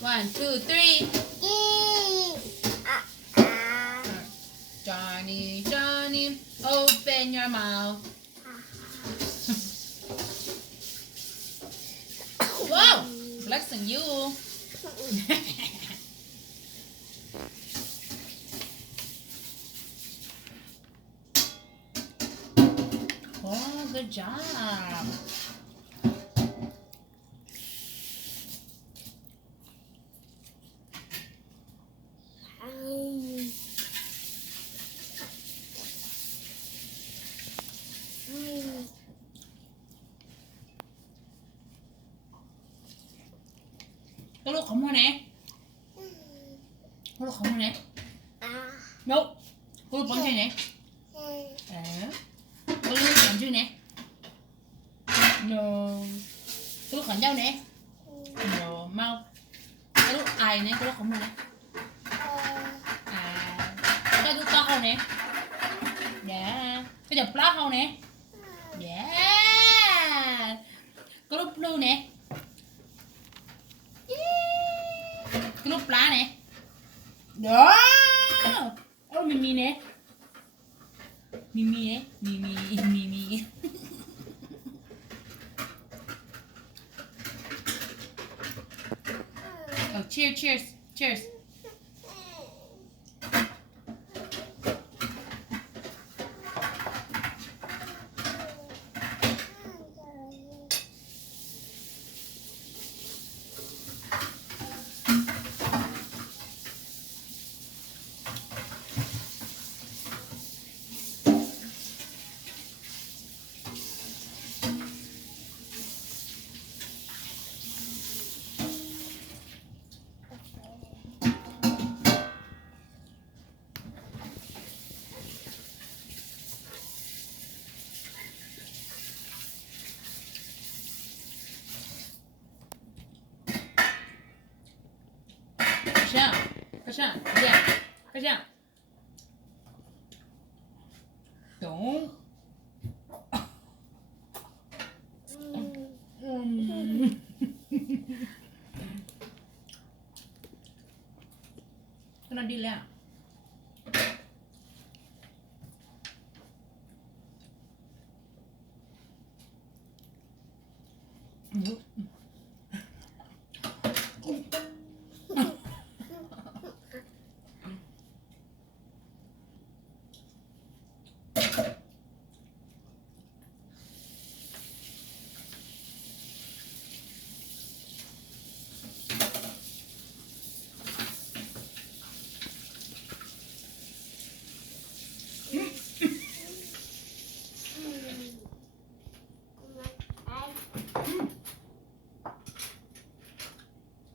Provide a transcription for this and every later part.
One, two, three. Johnny, Johnny, open your mouth. Wow, blessing you. Oh, good job. Có lúc không mua nè. Có lúc không mua nè. Đâu. Có lúc bắn chơi nè. Có lúc bắn chơi nè. No. Có lúc bắn nhau nè. No, mau. Có lúc ai nè, có lúc không mua nè. Có lúc to không nè. Dạ. Có chụp lót không nè. Dạ. Có lúc blue nè. Cái lúc lá nè. Đó. Ôi Mimi nè. Mimi nè. Mimi. Oh, cheers. Cái sao? Đúng. Cái nó đi lên.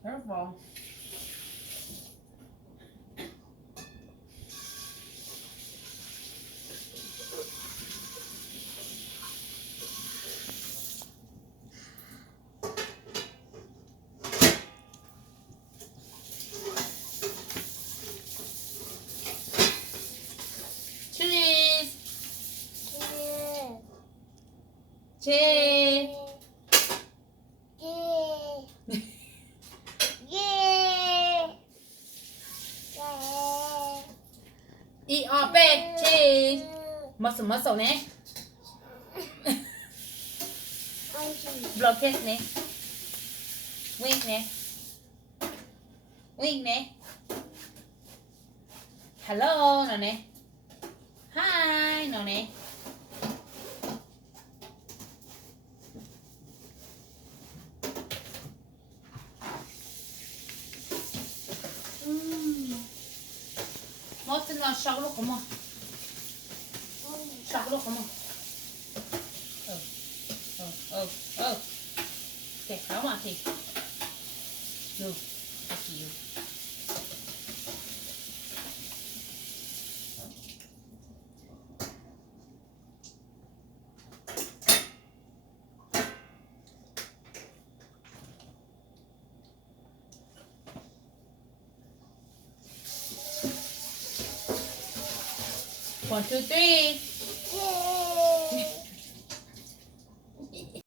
Careful. Cheers. Cheers. E-O-P. Cheese. Muscle nè. Blockhead nè. Wink nè. Hello nào nè. Hi nào nè. Một là sáu lúc không ạ? Sáu lúc không ạ? Kẹt kháo mà thì được, thật chịu. One, two, three.